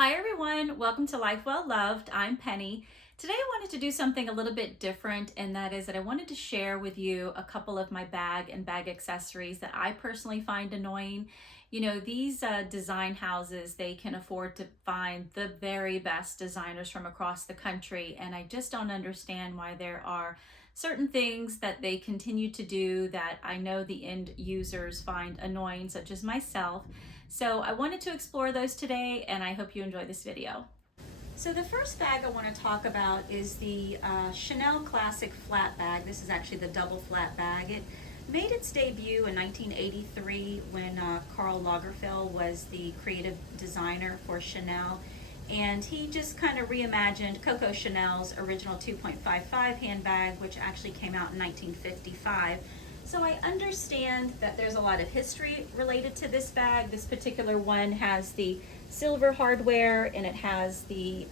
Hi everyone, welcome to Life Well Loved. I'm Penny. Today I wanted to do something a little bit different, and that is that I wanted to share with you a couple of my bag and bag accessories that I personally find annoying. You know, these design houses, they can afford to find the very best designers from across the country, and I just don't understand why there are certain things that they continue to do that I know the end users find annoying, such as myself. So I wanted to explore those today, and I hope you enjoy this video. So the first bag I want to talk about is the Chanel Classic Flat Bag. This is actually the double flat bag. It made its debut in 1983 when Karl Lagerfeld was the creative designer for Chanel. And he just kind of reimagined Coco Chanel's original 2.55 handbag, which actually came out in 1955. So I understand that there's a lot of history related to this bag. This particular one has the silver hardware and it has the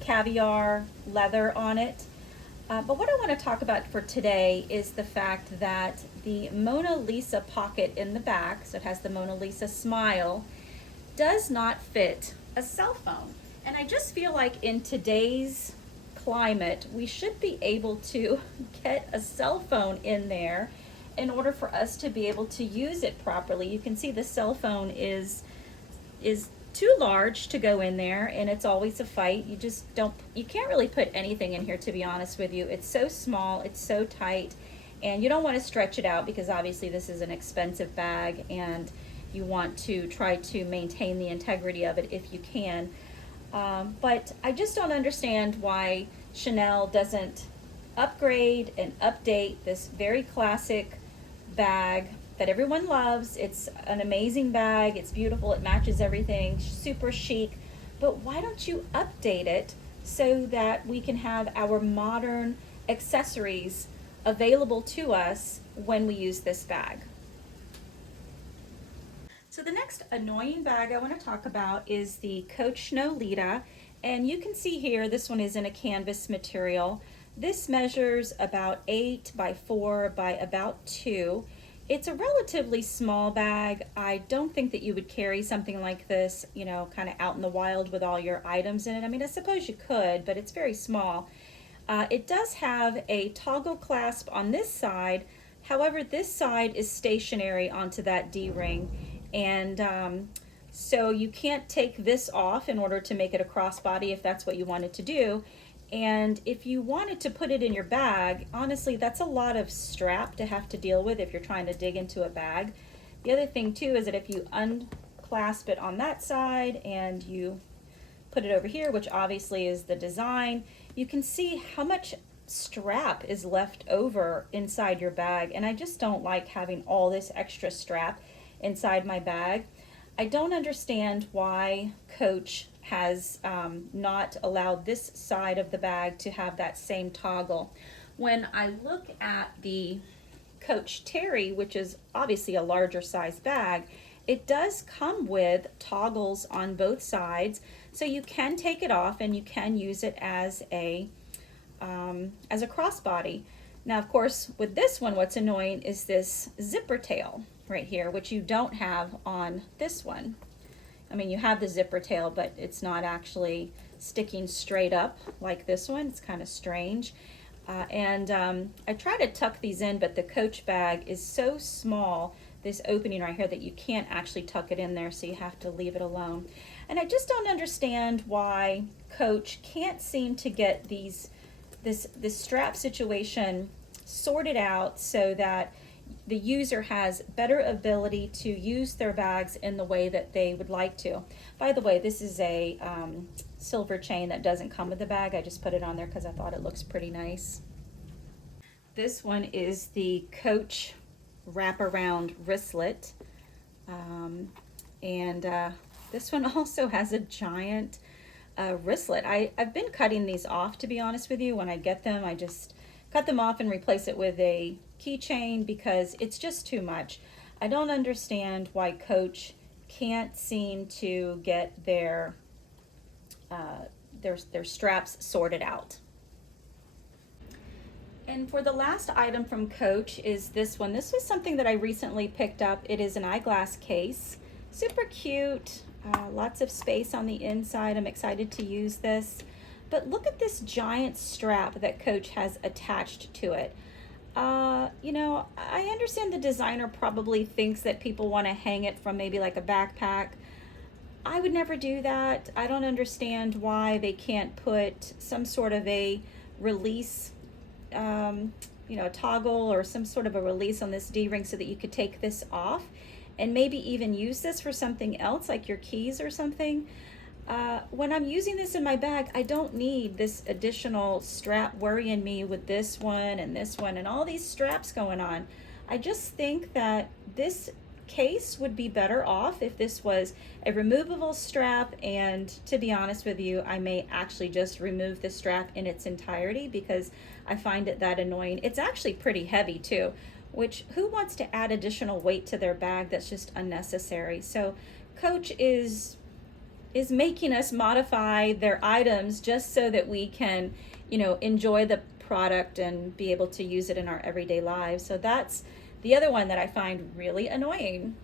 caviar leather on it. But what I want to talk about for today is the fact that the Mona Lisa pocket in the back, so it has the Mona Lisa smile, does not fit a cell phone. And I just feel like in today's climate, we should be able to get a cell phone in there in order for us to be able to use it properly. You can see the cell phone is too large to go in there, and it's always a fight. You can't really put anything in here, to be honest with you. It's so small, it's so tight, and you don't want to stretch it out because obviously this is an expensive bag and you want to try to maintain the integrity of it if you can. But I just don't understand why Chanel doesn't upgrade and update this very classic bag that everyone loves. It's an amazing bag, it's beautiful, it matches everything, super chic, but why don't you update it so that we can have our modern accessories available to us when we use this bag? So the next annoying bag I want to talk about is the Coach Nolita, and you can see here this one is in a canvas material. This measures about 8 by 4 by about 2. It's a relatively small bag. I don't think that you would carry something like this, you know, kind of out in the wild with all your items in it. I mean, I suppose you could, but it's very small. It does have a toggle clasp on this side. However, this side is stationary onto that D-ring. And so you can't take this off in order to make it a crossbody if that's what you wanted to do. And if you wanted to put it in your bag, honestly, that's a lot of strap to have to deal with if you're trying to dig into a bag. The other thing too is that if you unclasp it on that side and you put it over here, which obviously is the design, you can see how much strap is left over inside your bag. And I just don't like having all this extra strap inside my bag. I don't understand why Coach has not allowed this side of the bag to have that same toggle. When I look at the Coach Terry, which is obviously a larger size bag, it does come with toggles on both sides, so you can take it off and you can use it as a crossbody. Now, of course, with this one, what's annoying is this zipper tail right here, which you don't have on this one. I mean, you have the zipper tail, but it's not actually sticking straight up like this one. It's kind of strange. I try to tuck these in, but the Coach bag is so small, this opening right here, that you can't actually tuck it in there, so you have to leave it alone. And I just don't understand why Coach can't seem to get this strap situation sorted out so that the user has better ability to use their bags in the way that they would like to. By the way, this is a silver chain that doesn't come with the bag. I just put it on there because I thought it looks pretty nice. This one is the Coach Wraparound wristlet. This one also has a giant wristlet. I've been cutting these off, to be honest with you. When I get them, I just cut them off and replace it with a keychain because it's just too much. I don't understand why Coach can't seem to get their straps sorted out. And for the last item from Coach is this one. This was something that I recently picked up. It is an eyeglass case. Super cute. Lots of space on the inside. I'm excited to use this. But look at this giant strap that Coach has attached to it. You know, I understand the designer probably thinks that people want to hang it from maybe like a backpack. I would never do that. I don't understand why they can't put some sort of a release, um, you know, a toggle or some sort of a release on this D-ring so that you could take this off and maybe even use this for something else like your keys or something. When I'm using this in my bag, I don't need this additional strap worrying me with this one and all these straps going on. I just think that this case would be better off if this was a removable strap, and to be honest with you, I may actually just remove the strap in its entirety because I find it that annoying. It's actually pretty heavy too, which who wants to add additional weight to their bag? That's just unnecessary. So Coach is making us modify their items just so that we can, you know, enjoy the product and be able to use it in our everyday lives. So that's the other one that I find really annoying.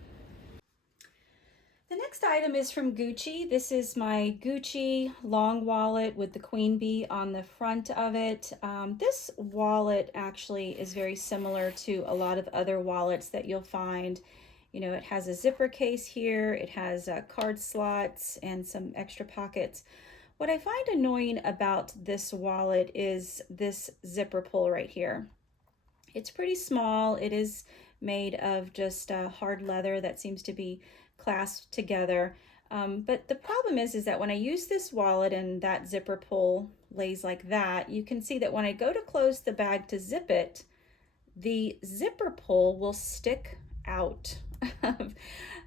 The next item is from Gucci. This is my Gucci long wallet with the queen bee on the front of it. This wallet actually is very similar to a lot of other wallets that you'll find. You know, it has a zipper case here, it has card slots and some extra pockets. What I find annoying about this wallet is this zipper pull right here. It's pretty small. It is made of just hard leather that seems to be clasped together. But the problem is that when I use this wallet and that zipper pull lays like that, you can see that when I go to close the bag to zip it, the zipper pull will stick out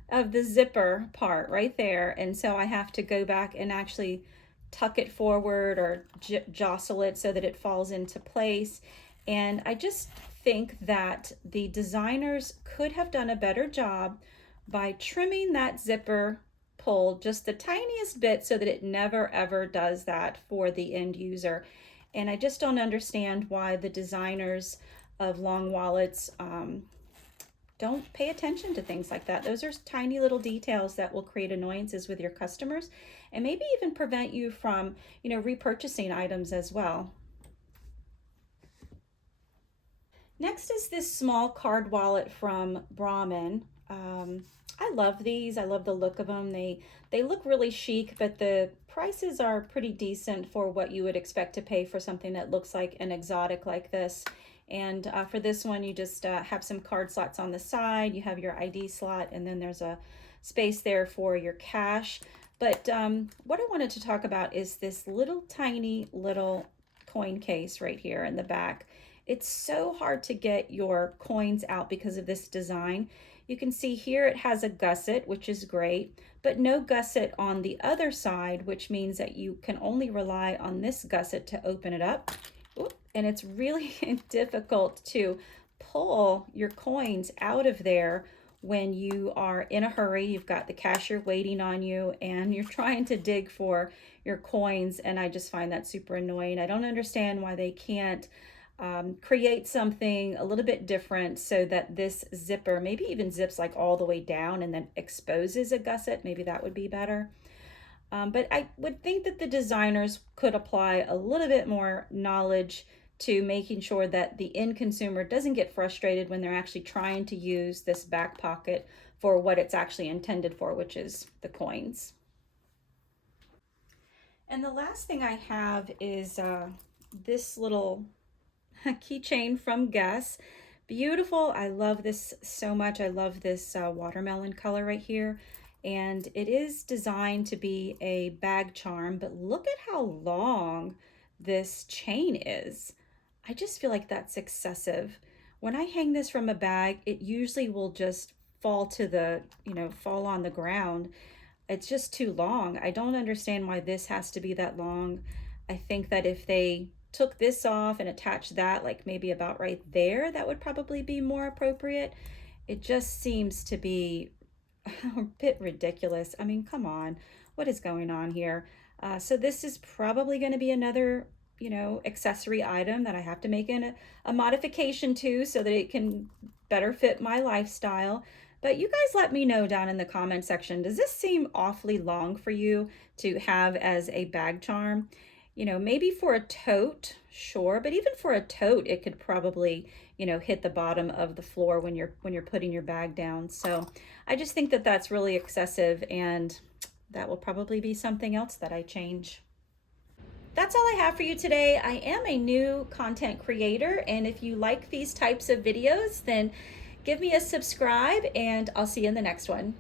of the zipper part right there. And so I have to go back and actually tuck it forward or jostle it so that it falls into place. And I just think that the designers could have done a better job by trimming that zipper pull just the tiniest bit so that it never ever does that for the end user. And I just don't understand why the designers of long wallets don't pay attention to things like that. Those are tiny little details that will create annoyances with your customers and maybe even prevent you from, you know, repurchasing items as well. Next is this small card wallet from Brahmen. I love these. I love the look of them. They look really chic, but the prices are pretty decent for what you would expect to pay for something that looks like an exotic like this. And for this one, you just have some card slots on the side. You have your ID slot, and then there's a space there for your cash. But what I wanted to talk about is this little tiny little coin case right here in the back. It's so hard to get your coins out because of this design. You can see here it has a gusset, which is great, but no gusset on the other side, which means that you can only rely on this gusset to open it up. And it's really difficult to pull your coins out of there when you are in a hurry. You've got the cashier waiting on you and you're trying to dig for your coins, and I just find that super annoying. I don't understand why they can't create something a little bit different so that this zipper maybe even zips like all the way down and then exposes a gusset. Maybe that would be better. But I would think that the designers could apply a little bit more knowledge to making sure that the end consumer doesn't get frustrated when they're actually trying to use this back pocket for what it's actually intended for, which is the coins. And the last thing I have is this little keychain from Guess. Beautiful. I love this so much. I love this watermelon color right here. And it is designed to be a bag charm, but look at how long this chain is. I just feel like that's excessive. When I hang this from a bag, it usually will just fall to the, you know, fall on the ground. It's just too long. I don't understand why this has to be that long. I think that if they took this off and attached that like maybe about right there, that would probably be more appropriate. It just seems to be a bit ridiculous. I mean, come on, what is going on here? So this is probably going to be another, you know, accessory item that I have to make a modification to so that it can better fit my lifestyle. But you guys let me know down in the comment section, does this seem awfully long for you to have as a bag charm? You know, maybe for a tote, sure, but even for a tote, it could probably, hit the bottom of the floor when you're putting your bag down. So I just think that that's really excessive, and that will probably be something else that I change. That's all I have for you today. I am a new content creator, and if you like these types of videos, then give me a subscribe, and I'll see you in the next one.